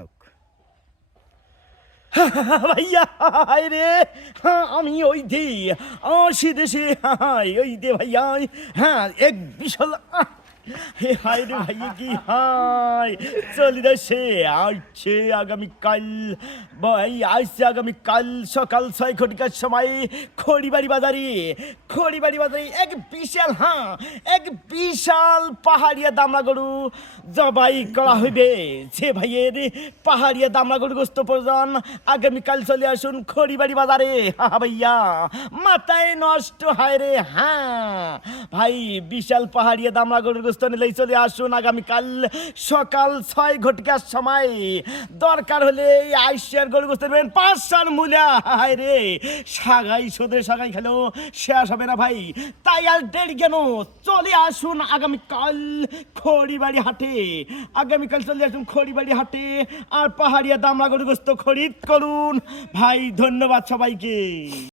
লোক ভাইয়া হায় রে আমি ওই দে আসি দেশে ওই দে ভাইয়া হ্যাঁ এক বিশাল হে হায় রে ভাইয়া কি হায় চলি দেশে আসছে আগামীকাল ভাই আসছে আগামীকাল সকাল 6 ঘটিকার সময় খড়িবাড়ি বাজারে এক বিশাল এক বিশাল পাহাড়িয়া দামড়া গরু জবাই করা হইবে যে ভাইয়ের পাহাড়িয়া দামড়া গরু গোস্ত প্রয়োজন আগামীকাল চলে আসুন খড়িবাড়ি বাজারে ভাইয়া মাথায় নষ্ট হয় রে ভাই বিশাল পাহাড়িয়া দামড়া গরুর গোস্ত নিলেই চলে আসুন আগামীকাল সকাল 6 ঘটিকার সময় দরকার হলে আইসিয়ার গরু গোস্ত নেবেন 500 মূল্যা হায় রে সাগাই খেলেও শেষ হবে না ভাই তাই আর দেরি কেন চলে আসুন আগামীকাল খড়িবাড়ি হাটে আর পাহাড়িয়া দামড়া গরু গোস্ত খরিদ করুন ভাই ধন্যবাদ সবাইকে।